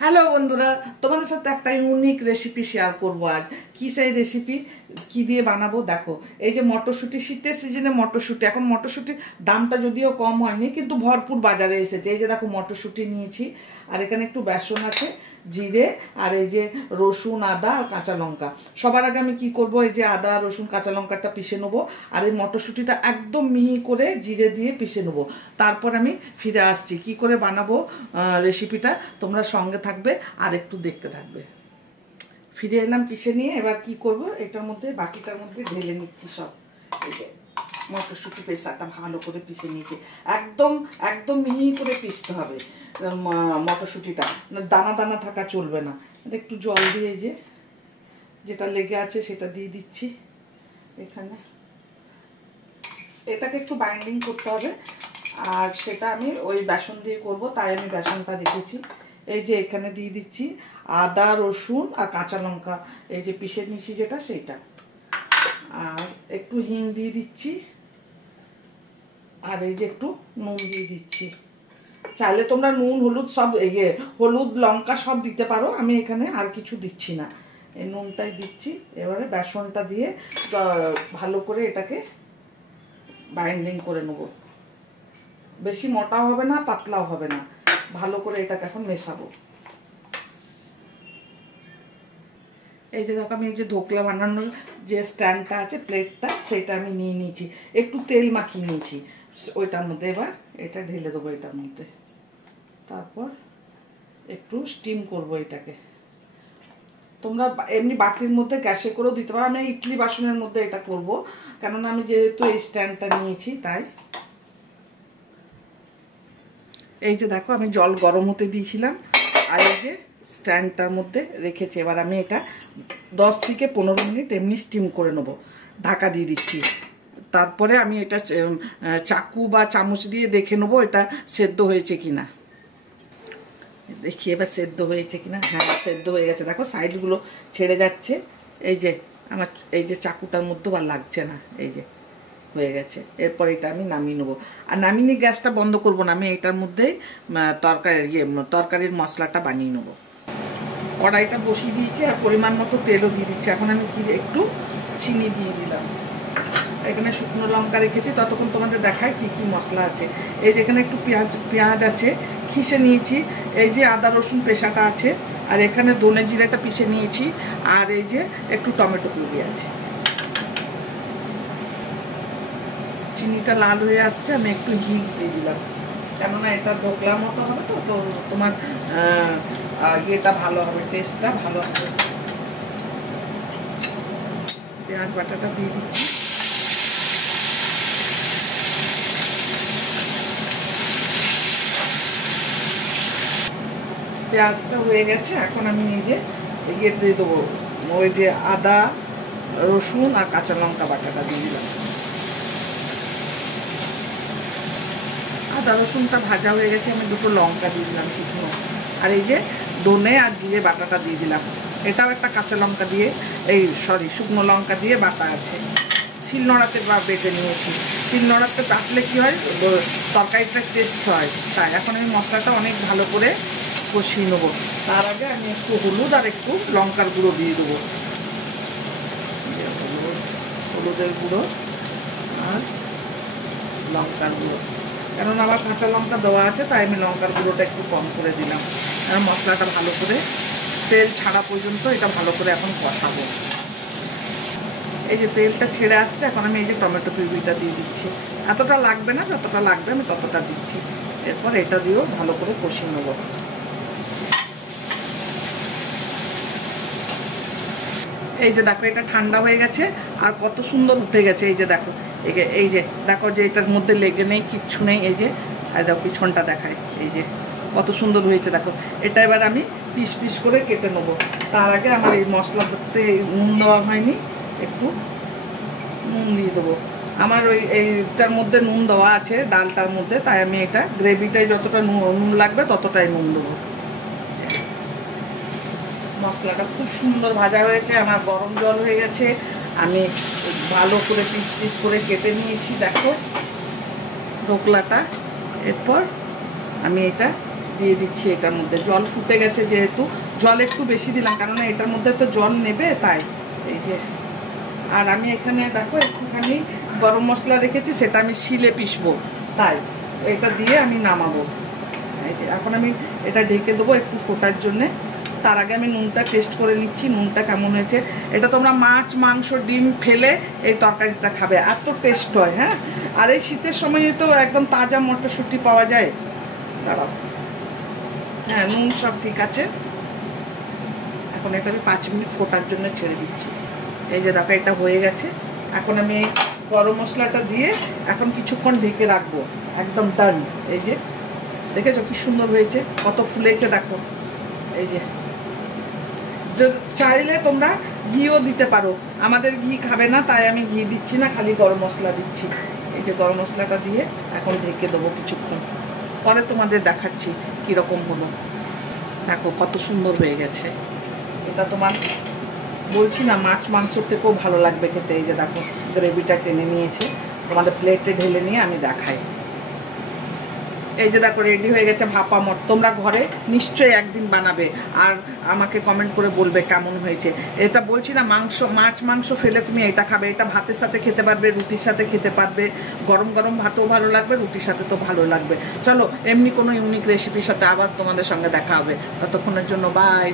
Hello বন্ধুরা, তোমাদের সাথে একটা ইউনিক রেসিপি শেয়ার করবো আজ। কি সেই রেসিপি, কি দিয়ে বানাবো দেখো। এই যে মটরশুঁটি, শীতের সিজনে মটরশুঁটি, এখন মটরশুঁটির দামটা যদিও কম হয়নি কিন্তু ভরপুর বাজারে এসেছে। এই যে দেখো মটরশুঁটি নিয়েছি, আর এখানে একটু বেসন আছে, জিরে, আর এই যে রসুন, আদা আর কাঁচা লঙ্কা। সবার আগে আমি কি করব, এই যে আদা রসুন কাঁচা লঙ্কাটা পিষে নেবো, আর এই মটরশুঁটিটা একদম মিহি করে জিরে দিয়ে পিষে নেবো। তারপর আমি ফিরে আসছি কি করে বানাবো রেসিপিটা, তোমরা সঙ্গে থাকবে আর একটু দেখতে থাকবে। ফিরে এলাম পিষে নিয়ে। এবার কি করব, এটার মধ্যে বাটিটার মধ্যে ঢেলে নিচ্ছি সব। এই যে মটরশুঁটি পেস্টটা ভালো করে পিষে নিয়েছি, একদম একদম মিহি করে পিষতে হবে মটরশুঁটিটা, দানা দানা থাকা চলবে না। একটু জল দিয়ে যে যেটা লেগে আছে সেটা দিয়ে দিচ্ছি এখানে। এটাকে একটু বাইন্ডিং করতে হবে, আর সেটা আমি ওই বেসন দিয়ে করব, তাই আমি বেসনটা রেখেছি। এই যে এখানে দিয়ে দিচ্ছি আদা রসুন আর কাঁচা লঙ্কা, এই যে পিষে নিচ্ছি যেটা সেইটা, আর একটু হিং দিয়ে দিচ্ছি, আর এই যে একটু নুন দিয়ে দিচ্ছি। চাইলে তোমরা নুন হলুদ সব হলুদ লঙ্কা সব দিতে পারো, আমি এখানে আর কিছু দিচ্ছি না, এই নুনটাই দিচ্ছি। এবারে বেসনটা দিয়ে ভালো করে এটাকে বাইন্ডিং করে নেব। বেশি মোটাও হবে না পাতলাও হবে না, ভালো করে এটাকে এখন মেশাবো। এই যে দেখো আমি এই যে ধোকলা বানানোর যে স্ট্যান্ডটা আছে, প্লেটটা, সেটা আমি নিয়ে নিয়েছি, একটু তেল মাখিয়ে নিয়েছি ওইটার মধ্যে। এবার এটা ঢেলে দেবো এটার মধ্যে, তারপর একটু স্টিম করব এটাকে। তোমরা এমনি বাটির মধ্যে গ্যাসে করেও দিতে পারো, আমি ইডলি বাসনের মধ্যে এটা করব, কেননা আমি যেহেতু এই স্ট্যান্ডটা নিয়েছি তাই। এই যে দেখো আমি জল গরম হতে দিয়েছিলাম, আর এই যে স্ট্যান্ডটার মধ্যে রেখেছি। এবার আমি এটা 10 থেকে 15 মিনিট এমনি স্টিম করে নেবো, ঢাকা দিয়ে দিচ্ছি। তারপরে আমি এটা চাকু বা চামচ দিয়ে দেখে নেবো এটা সেদ্ধ হয়েছে কিনা। দেখি এবার সেদ্ধ হয়েছে কিনা। হ্যাঁ, সেদ্ধ হয়ে গেছে, দেখো সাইডগুলো ছেড়ে যাচ্ছে। এই যে আমার এই যে চাকুটার মধ্যে আর লাগছে না, এই যে হয়ে গেছে। এরপর এটা আমি নামিয়ে নেবো, আর নামিয়ে নিয়ে গ্যাসটা বন্ধ করবো না, আমি এটার মধ্যেই তরকারির মশলাটা বানিয়ে নেবো। কড়াইটা বসিয়ে দিয়েছি, আর পরিমাণ মতো তেলও দিয়ে দিচ্ছি। এখন আমি কি একটু চিনি দিয়ে দিলাম। এখানে শুকনো লঙ্কা রেখেছি, ততক্ষণ তোমাদের দেখায় কি কি মশলা আছে। এই যে এখানে একটু পেঁয়াজ আছে, খিসে নিয়েছি। এই যে আদা রসুন পেশাটা আছে, আর এখানে ধনে জিরাটা পিষে নিয়েছি, আর এই যে একটু টমেটো কুচি আছে। চিনিটা লাল হয়ে আসছে, আমি একটু ঘি দিয়ে দিলাম, কেননা এটা ঢোকলা মতো হবে, তো তো তোমার ইয়েটা ভালো হবে, টেস্টটা ভালো হবে। পেঁয়াজ বাটাটা দিয়ে দিচ্ছি। পেঁয়াজটা হয়ে গেছে, এখন আমি নিজে ইয়ে দিয়ে দেবো, ওই যে আদা রসুন আর কাঁচা লঙ্কা বাটাটা দিয়ে দিলাম। আদা রসুনটা ভাজা হয়ে গেছে, আমি দুটো লঙ্কা দিয়ে দিলাম শুকনো, আর এই যে ধনে আর জিরে বাটাটা দিয়ে দিলাম। এটাও একটা কাঁচা লঙ্কা দিয়ে শুকনো লঙ্কা দিয়ে বাটা আছে। শিলনোড়াতে বেটে নিয়েছি, শিলনোড়াতে বাটলে কী হয়, তরকারিটা টেস্ট হয়, তাই এখন আমি মশলাটা অনেক ভালো করে কষিয়ে নেবো। তার আগে আমি একটু হলুদ আর একটু লঙ্কার গুঁড়ো দিয়ে দেবো, হলুদের গুঁড়ো আর লঙ্কার গুঁড়ো, কেননা আমার কাঁচা লঙ্কা দেওয়া আছে, তাই আমি লঙ্কার গুঁড়োটা একটু কম করে দিলাম। আর মশলাটা ভালো করে তেল ছাড়া পর্যন্ত এটা ভালো করে এখন কষাবো। এই যে তেলটা ছেড়ে আসছে, এখন আমি এই যে টমেটো পিউরিটা দিয়ে দিচ্ছি। এতটা লাগবে না, যতটা লাগবে আমি ততটা দিচ্ছি। এরপর এটা দিয়েও ভালো করে কষিয়ে নেবো। এই যে দেখো এটা ঠান্ডা হয়ে গেছে, আর কত সুন্দর উঠে গেছে। এই যে দেখো, এই যে দেখো যে এটার মধ্যে লেগে নেই, কিচ্ছু নেই। এই যে দেখো পিছনটা দেখায়, এই যে কত সুন্দর হয়েছে দেখো। এটা এবার আমি পিস পিস করে কেটে নেবো। তার আগে আমার এই মশলাতে নুন দেওয়া হয়নি, একটু নুন দিয়ে দেবো। আমার এইটার মধ্যে নুন দেওয়া আছে ডালটার মধ্যে, তাই আমি এটা গ্রেভিটায় যতটা নুন লাগবে ততটাই নুন দেবো। মশলাটা খুব সুন্দর ভাজা হয়েছে, আমার গরম জল হয়ে গেছে, আমি ভালো করে পিস পিস করে কেটে নিয়েছি দেখো ঢোকলাটা। এরপর আমি এটা দিয়ে দিচ্ছি এটার মধ্যে। জল ফুটে গেছে যেহেতু, জল একটু বেশি দিলাম, কেননা এটার মধ্যে তো জল নেবে তাই। এই যে, আর আমি এখানে দেখো একটুখানি গরম মশলা রেখেছি, সেটা আমি শিলে পিসবো, তাই এটা দিয়ে আমি নামাবো। এই যে এখন আমি এটা ঢেকে দেবো একটু ফোটার জন্যে। তার আগে আমি নুনটা টেস্ট করে নিচ্ছি, নুনটা কেমন হয়েছে। এটা তোমরা মাছ, মাংস, ডিম ফেলে এই তরকারিটা খাবে, এত টেস্ট হয়। হ্যাঁ, আর এই শীতের সময় তো একদম তাজা মটরশুঁটি পাওয়া যায়। দাঁড়াও, হ্যাঁ নুন সব ঠিক আছে। এখন এটা আমি 5 মিনিট ফোটার জন্য ছেড়ে দিচ্ছি। এই যে দেখো এটা হয়ে গেছে। এখন আমি গরম মশলাটা দিয়ে এখন কিছুক্ষণ ঢেকে রাখবো, একদম ডান। এই যে দেখেছো কি সুন্দর হয়েছে, কত ফুলেছে দেখো। এই যে চাইলে তোমরা ঘিও দিতে পারো, আমাদের ঘি খাবে না তাই আমি ঘি দিচ্ছি না, খালি গরম মশলা দিচ্ছি। এই যে গরম মশলাটা দিয়ে এখন ঢেকে দেবো কিছুক্ষণ, পরে তোমাদের দেখাচ্ছি কীরকম হলো। দেখো কত সুন্দর হয়ে গেছে। এটা তোমার বলছি না, মাছ মাংসর থেকেও ভালো লাগবে খেতে। এই যে দেখো গ্রেভিটা টেনে নিয়েছে, তোমাদের প্লেটে ঢেলে নিয়ে আমি দেখাই। এই যে দেখো রেডি হয়ে গেছে ভাপা মটর। তোমরা ঘরে নিশ্চয়ই একদিন বানাবে আর আমাকে কমেন্ট করে বলবে কেমন হয়েছে। এটা বলছি না, মাছ মাংস ফেলে তুমি এটা খাবে, এটা ভাতের সাথে খেতে পারবে, রুটির সাথে খেতে পারবে, গরম গরম ভাতেও ভালো লাগবে, রুটির সাথে তো ভালো লাগবে। চলো এমনি কোনো ইউনিক রেসিপির সাথে আবার তোমাদের সঙ্গে দেখা হবে, ততক্ষণের জন্য বাই।